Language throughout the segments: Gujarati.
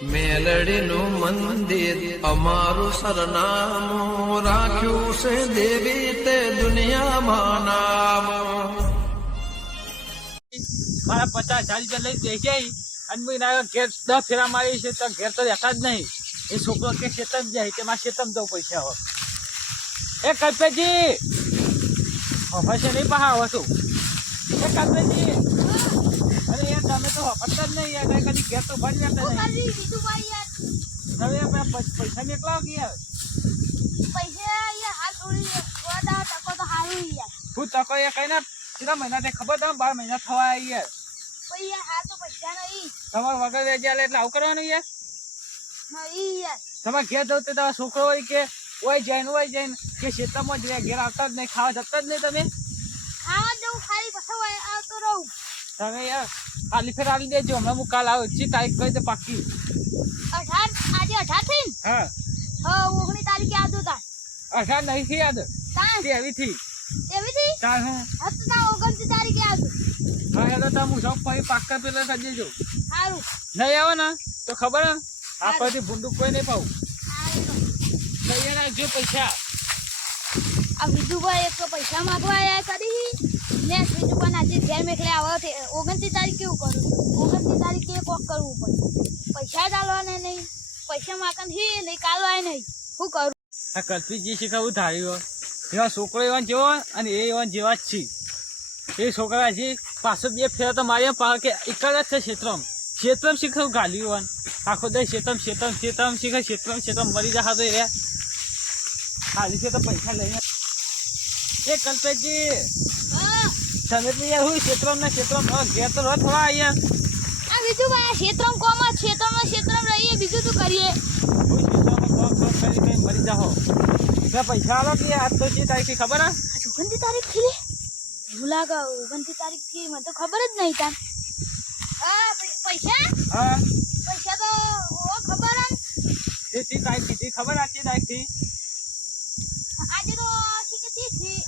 મેલડીનું મંદિર અમારું સરનામું રાખ્યું છે દેવી તે દુનિયામાં નામ. મારા 50,000 રૂપિયા લઈ દે જાય અને મેં ઘેર 10 ફેરા મારી છે તો ઘેર તો રહેતા જ નહીં. એ છોકરો કે શેતમ જાય તે મારે શેતમ દઉં પૈસા હવે. એ કલ્પેજી હશે નહીં પહા આવો છું. એ કલ્પેજી અરે યાર તમે તો હફતા જ નહીં યાર કદી ઘેર તો ભરી લેતા નહીં. તમે પૈસા નીકળાવ કે યાર હું તકો એ કઈ ના કેટલા મહિના તે ખબર તમે 12 મહિના થવા યાર તમારે વગર વેચ્યા એટલે આવું કરવાનું યાર. તમારે ઘેર જવું તો તમારા છોકરો હોય કે હોય જઈને કે ખેતરમાં જ ઘેર આવતા જ નહીં ખાવા જતા જ નહીં. તમે યાર ખાલી ફેર આવી દેજો હમણાં હું કાલ આવું જી તારીખ કહી દે પાકી. હા 18 નહીં થી યાદ એવી તાર હું હા યાર તમે હું સૌ પછી પાક્કા પેલા કરી દેજો. નહીં આવો ને તો ખબર ને આપણથી ભૂંડું કોઈ નહીં પાવું. લઈ રાખજો પૈસા. વિજુભાઈ એક પૈસા માંગવા આવ્યા કરી ને વિજુભાઈ આજે ઘેર મેકલે આવો 29 તારીખ કેવું કરું 29 તારીખે કોક કરવું પડે. પૈસા ચાલવાના નહીં પૈસા માકન હી નહીં કાલવાય નહીં શું કરું. આ કલ્પીજી શીખવું ધાર્યું એવા છોકરો એવા જેવો અને એ એવા જેવા જ છે. એ છોકરા હજી પાછો 2 ફેરા તો મારી પાછળ કે એક જ છે ક્ષેત્રમ શીખવું ગાલ્યું આખો દે ક્ષેત્રમ શીખે ક્ષેત્રમ મરી જા તો એ ખાલી છે તો પૈસા લઈને. એ કલ્પેજી તમે તો યાર હું ક્ષેત્રમ ઘેર તો રોજ થવા અહીંયા આ વિજુભાઈ ક્ષેત્રમ કોમ ક્ષેત્રમ રહીએ બીજું શું કરીએ. હું ક્ષેત્રમાં કોમ કરી કઈ મરી જાઓ પૈસા આલો કે આજ તો જે તારીખ ખબર હા 29 તારીખ થી એવું લાગે 29 તારીખ થી મને તો ખબર જ નહીં તાન. હા પૈસા તો ખબર હે તે તારીખ થી ખબર આ તે તારીખ થી આજે તો 28 થી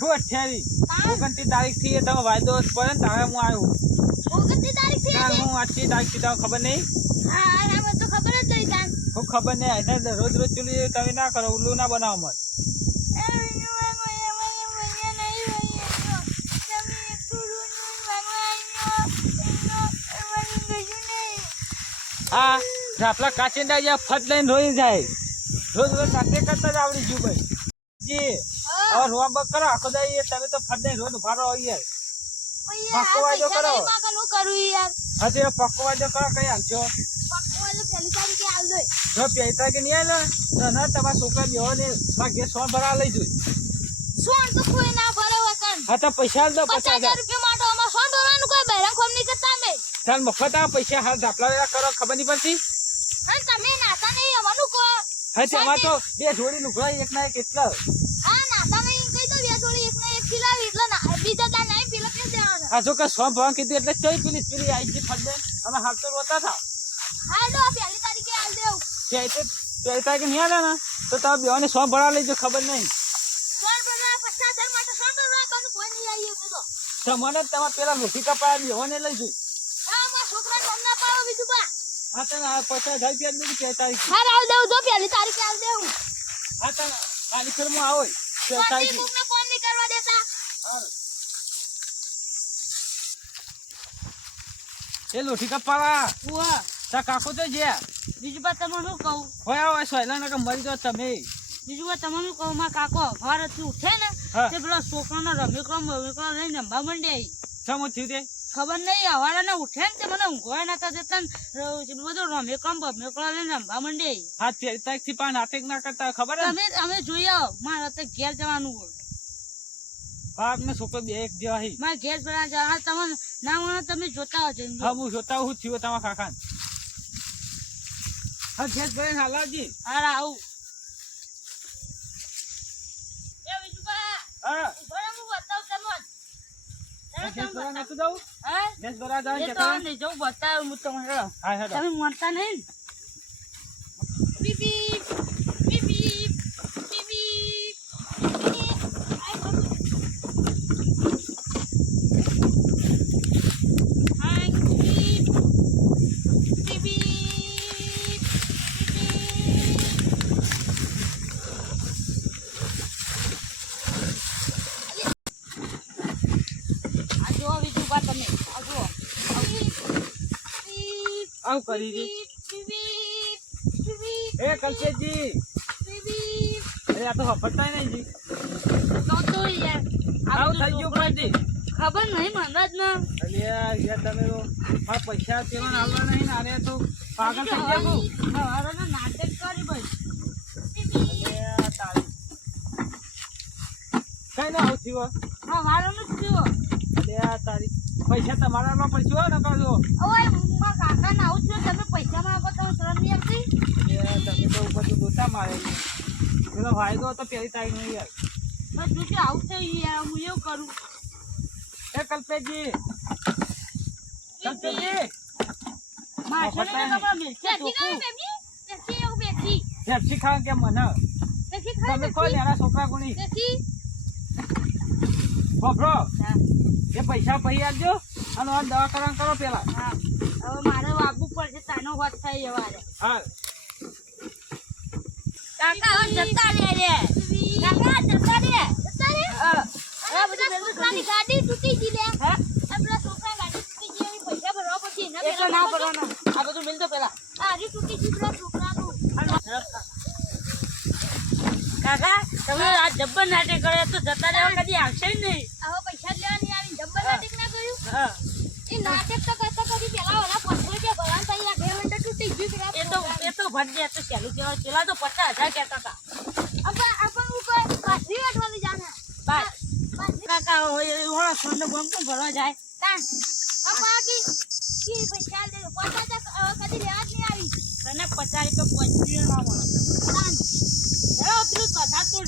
હું 29 તારીખ થી તમે વાયદો પડે ને તારે હું આવ્યો 29 તારીખ થી હું 8 તારીખ થી તમને ખબર નહીં. હા મને તો ખબર જ નહીં તાન. હું ખબર નહીં રોજ ચૂલી તમે ના કરો ઉલ્લુ ના બનાવો મત. હા આપલા કાચિંડા જ્યાં ફટ લઈને રોઈ જાય રોજ નાટક કરતા જ આવડી ગયું ભાઈ જી હવે રોવા બક કરો આખો દાઈ તમે તો ફટ લઈને રોજ ઉભારો યાર પક્કો વાજો કરો. હા તે પક્કો વાજો કરો કઈ હાલશો જો પેટા કે નહીં આલે તો ના તમારા છોકરા જેવો ને ઘેર સોન ભરા લઈ જોઈ. હા તો પૈસા દો 50,000 રૂપિયા માટે સોન ભરવાનું કોઈ બહેરામ ખોમ નહીં કરતા અમે. ચાલ મફત આ પૈસા હાલ ધાપલા વેલા કરો ખબર નહીં પડતી. અને તમે નાતા નહીં અમારું કો. હા તેમાં તો 2 જોડી લુગડા એક ના એક એટલા. હા નાતા નહીં કહી દો 2 જોડી એક ના એક ખીલાવી એટલે ના બીજા તા નહીં પેલા કે દેવાના. હા જો કે સોમ ભવા કીધું એટલે ચોઈ પેલી આઈ છે ફટ દે અમે હાલ તો રોતા થા. હા તો પહેલી તારીખે આલ દેવ. કે તે તારીખે નહીં આલે ને તો તમે બેવાને સોમ ભરા લેજો ખબર નહીં. સોન ભરવા 50,000 માટે સોન ભરવા કોણ કોઈ નહીં આવી પેલો. તમને તમારે પેલા લોહી કપાયા બેવાને લઈ જોઈ. હા મારા છોકરા નામ ના પાવો બીજું બા. હા તને 50,000 રૂપિયા દીધી કે તારીખ. હા આલ દેવ જો પહેલી તારીખે આલ દેવ. હા તને ખાલી ફેરમાં આવો તારીખ કોને કોમ નહીં કરવા દેતા. એ લોહી કપાવા ઉવા તા કાકો તો જે બીજું બા તમને શું કહું. હોય સોયલા ના મરી જાવ તમે. બીજું બા તમને શું કહું મારા કાકો ભારતથી ઉઠે ને તે પેલા છોકરાનો રમેકડો લઈને રમવા માંડ્યા. શું થયું તે ખબર નહીં હવાના ઉઠે ને તે મને ઊંઘવા નતા દેતા ને બધું રમેકડો લઈને રમવા માંડ્યા. હા 13 તારીખ થી પણ નાટક ના કરતા ખબર અમે જોઈએ મારે તો ઘેર જવાનું હોય. બાપ ને છોકરો બે એક જેવા હી મારે ઘેર જવા તમે ના મને તમે જોતા હો. હા હું જોતા હું થયું તમારા કાકા હા ઘેર જઈને હાલાજી. હા આવું એ વિજુબા હા હું બતાવ તમને. ગેસ ભરા નતું દઉં. હા ગેસ ભરા જાવ એ તો નહીં જવું બતાવ હું તમને. હા હા તમે માનતા નહીં. બીબી બીબી બીબી હાય બીબી આવું કરી દે. એ કલ્પેશજી, અરે આ તો હફરતા નહીં જી. આવું થઈ ગયું પણ ખબર નહીં મને જ ના અલ્યા યાર તમે તો મારા પૈસા તેમાં હાલવા નહીં ને આને તો પાગલ થઈ ગયા બહુ. નાટક કરી ભાઈ અલ્યા તારી કઈ ના આવું થયું હા મારો નથી થયો અલ્યા તારી પૈસા તમારામાં પડશે હો ન કરજો. હવે મારા કાકા ને આવું થયું તમે પૈસા માંગો તો શરમ નહીં આવતી અલ્યા તમે તો ઉપર તો ગોતા મારે પેલો ફાયદો તો પહેલી તારીખ નહીં યાર. બસ જો કે આવું થઈ યાર હું એવું કરું એ કલ્પેશજી કલ્પેશજી માછલી ને તમારા મિલશે પેપ્સી ખાવા કેમ મને તમે કોઈ નાના છોકરા કોની ખોખરો એ પૈસા પહી આપજો અને આ દવા કરવા કરો પેલા. હવે મારે વાગવું પડશે તાનો વાત થઈ જવારે હા કાકા હવે જતા રે કાકા જતા રે આ બધી છોકરાની ગાડી તૂટી ગઈ લે આ પેલા છોકરા ગાડી તૂટી ગઈ એની પૈસા ભરવા પડશે એના એટલો ના ભરવાનો આ બધું મિલ દો પેલા. આ હજી તૂટી ગઈ પેલા છોકરાનું કાકા તમે આ જબ્બર નાટક કરે તો જતા રહેવા કદી આવશે નહીં. હવે પૈસા જ લેવા નહીં આવી જબ્બર નાટક ના કર્યું હા એ નાટક તો કરતા કરી પેલા ઓલા 500 રૂપિયા ભરવાનું થઈ ગયા 2 મિનિટ તૂટી ગયું પેલા એ તો ભટ દે તો સહેલું કહેવાય. પેલા તો 50,000 કહેતા હતા. આપણ ઉપર પાછી વેઠવાની જાને બસ કાકા હોય સોનનો બોમ તો ભરવા જાય તાન આપા કી પૈસા દે 50 કદી લેવા જ નહીં આવી તને 50 રૂપિયા પહોંચી ના મળે. તાન પેલું બધા તો